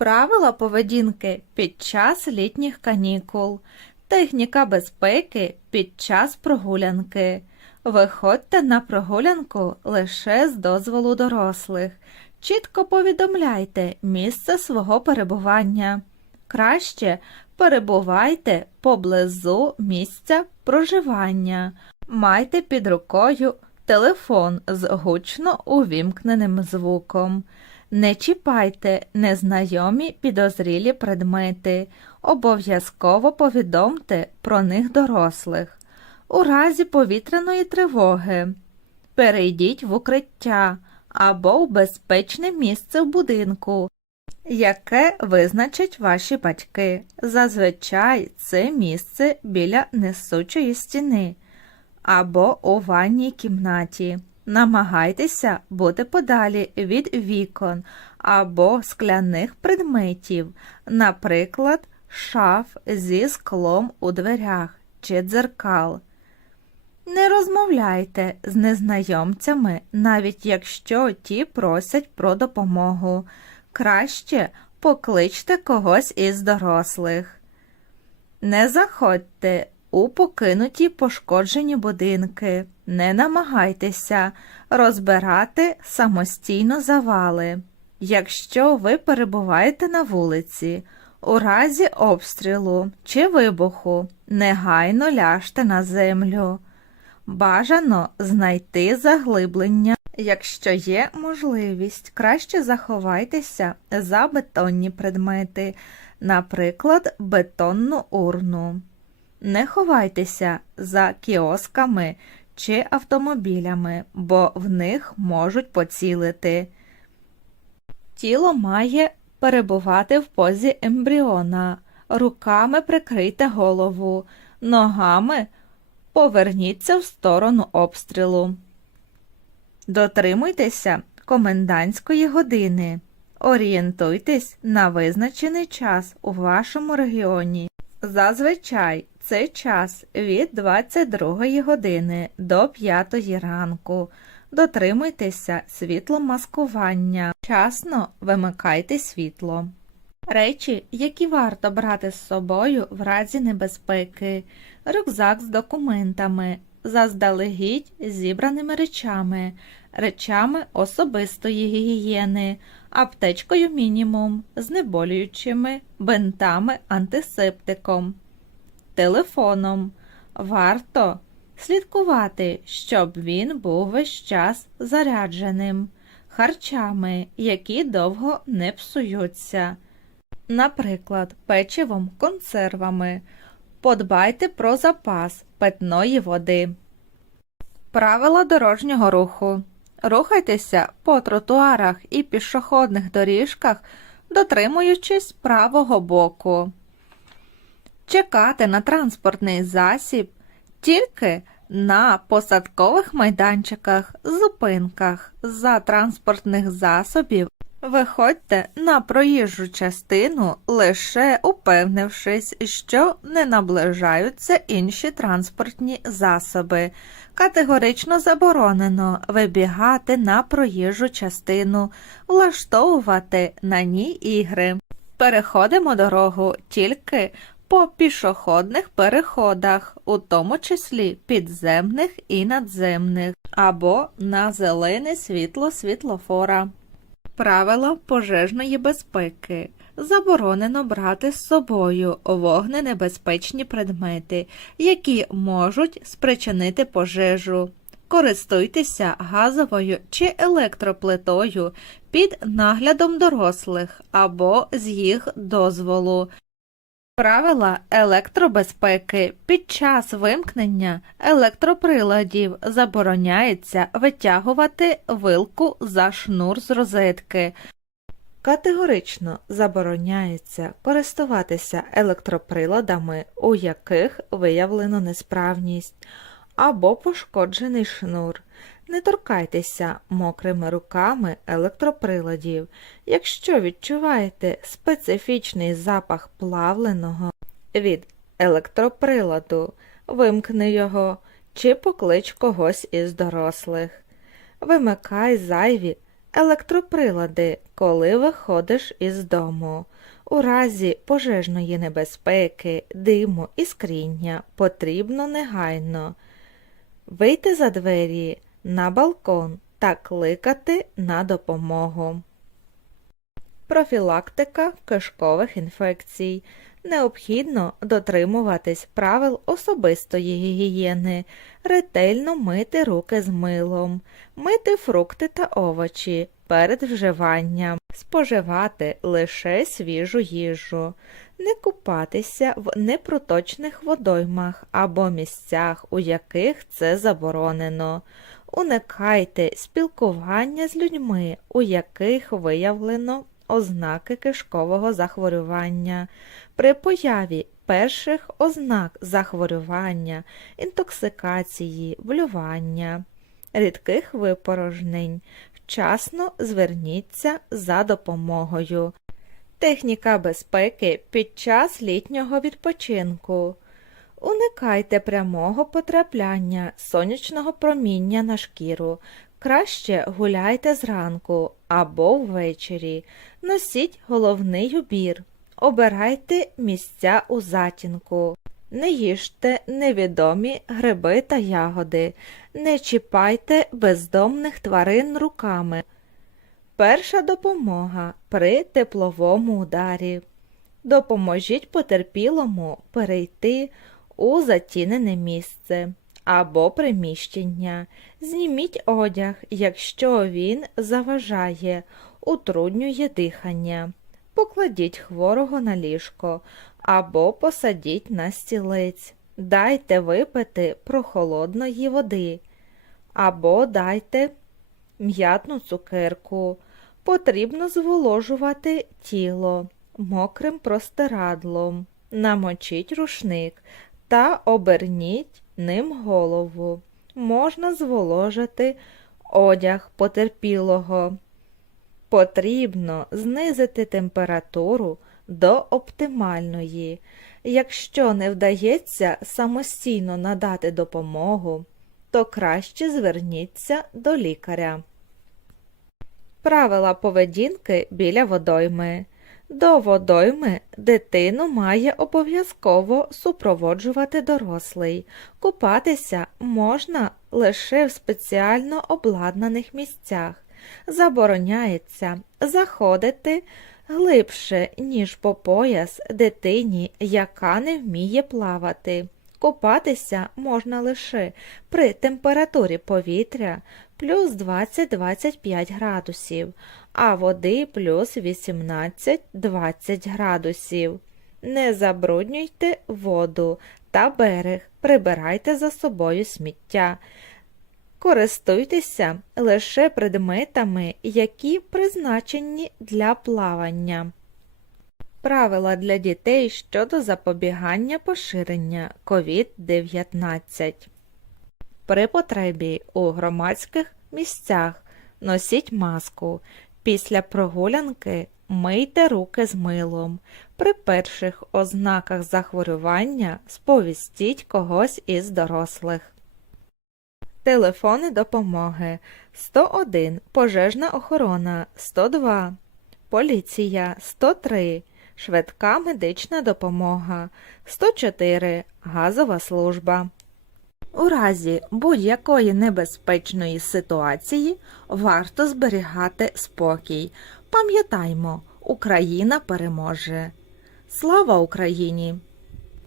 Правила поведінки під час літніх канікул. Техніка безпеки під час прогулянки. Виходьте на прогулянку лише з дозволу дорослих. Чітко повідомляйте місце свого перебування. Краще перебувайте поблизу місця проживання. Майте під рукою телефон з гучно увімкненим звуком. Не чіпайте незнайомі підозрілі предмети. Обов'язково повідомте про них дорослих. У разі повітряної тривоги перейдіть в укриття або в безпечне місце в будинку, яке визначать ваші батьки. Зазвичай це місце біля несучої стіни або у ванній кімнаті. Намагайтеся бути подалі від вікон або скляних предметів, наприклад, шаф зі склом у дверях чи дзеркал. Не розмовляйте з незнайомцями, навіть якщо ті просять про допомогу. Краще покличте когось із дорослих. Не заходьте у покинуті пошкоджені будинки. Не намагайтеся розбирати самостійно завали. Якщо ви перебуваєте на вулиці, у разі обстрілу чи вибуху, негайно ляжте на землю. Бажано знайти заглиблення. Якщо є можливість, краще заховайтеся за бетонні предмети, наприклад, бетонну урну. Не ховайтеся за кіосками чи автомобілями, бо в них можуть поцілити. Тіло має перебувати в позі ембріона, руками прикрийте голову, ногами поверніться в сторону обстрілу. Дотримуйтеся комендантської години. Орієнтуйтесь на визначений час у вашому регіоні. Зазвичай це час від 22 години до 5 ранку. Дотримуйтеся світломаскування. Вчасно вимикайте світло. Речі, які варто брати з собою в разі небезпеки, рюкзак з документами, заздалегідь зібраними речами, речами особистої гігієни, аптечкою мінімум, знеболюючими, бинтами, антисептиком, телефоном. Варто слідкувати, щоб він був весь час зарядженим, харчами, які довго не псуються, наприклад, печивом, консервами. Подбайте про запас питної води. Правила дорожнього руху. Рухайтеся по тротуарах і пішохідних доріжках, дотримуючись правого боку. Чекати на транспортний засіб тільки на посадкових майданчиках, зупинках за транспортних засобів. Виходьте на проїжджу частину, лише упевнившись, що не наближаються інші транспортні засоби. Категорично заборонено вибігати на проїжджу частину, влаштовувати на ній ігри. Переходимо дорогу тільки по пішохідних переходах, у тому числі підземних і надземних, або на зелене світло світлофора. Правила пожежної безпеки. Заборонено брати з собою вогненебезпечні предмети, які можуть спричинити пожежу. Користуйтеся газовою чи електроплитою під наглядом дорослих або з їх дозволу. Правила електробезпеки під час вимкнення електроприладів забороняється витягувати вилку за шнур з розетки. Категорично забороняється користуватися електроприладами, у яких виявлено несправність або пошкоджений шнур. Не торкайтеся мокрими руками електроприладів. Якщо відчуваєте специфічний запах плавленого від електроприладу, вимкни його чи поклич когось із дорослих. Вимикай зайві Електроприлади, коли виходиш із дому. У разі пожежної небезпеки, диму і скріння потрібно негайно вийти за двері на балкон та кликати на допомогу. Профілактика кишкових інфекцій. Необхідно дотримуватись правил особистої гігієни, ретельно мити руки з милом, мити фрукти та овочі перед вживанням, споживати лише свіжу їжу, не купатися в непроточних водоймах або місцях, у яких це заборонено. Уникайте спілкування з людьми, у яких виявлено ознаки кишкового захворювання. При появі перших ознак захворювання, інтоксикації, блювання, рідких випорожнень, вчасно зверніться за допомогою. Техніка безпеки під час літнього відпочинку. Уникайте прямого потрапляння сонячного проміння на шкіру. Краще гуляйте зранку або ввечері. Носіть головний убір. Обирайте місця у затінку. Не їжте невідомі гриби та ягоди. Не чіпайте бездомних тварин руками. Перша допомога при тепловому ударі. Допоможіть потерпілому перейти у затінене місце або приміщення. Зніміть одяг, якщо він заважає, утруднює дихання. Покладіть хворого на ліжко або посадіть на стілець. Дайте випити прохолодної води або дайте м'ятну цукерку. Потрібно зволожувати тіло мокрим простирадлом. Намочіть рушник та оберніть ним голову. Можна зволожити одяг потерпілого. Потрібно знизити температуру до оптимальної. Якщо не вдається самостійно надати допомогу, то краще зверніться до лікаря. Правила поведінки біля водойми. До водойми дитину має обов'язково супроводжувати дорослий. Купатися можна лише в спеціально обладнаних місцях. Забороняється заходити глибше, ніж по пояс дитині, яка не вміє плавати. Купатися можна лише при температурі повітря плюс 20-25 градусів, а води плюс 18-20 градусів. Не забруднюйте воду та берег, прибирайте за собою сміття. Користуйтеся лише предметами, які призначені для плавання. Правила для дітей щодо запобігання поширення COVID-19. При потребі у громадських місцях. Носіть маску. Після прогулянки мийте руки з милом. При перших ознаках захворювання сповістіть когось із дорослих. Телефони допомоги. 101 пожежна охорона. 102 поліція. 103 швидка медична допомога. 104 газова служба. У разі будь-якої небезпечної ситуації варто зберігати спокій. Пам'ятаймо, Україна переможе. Слава Україні!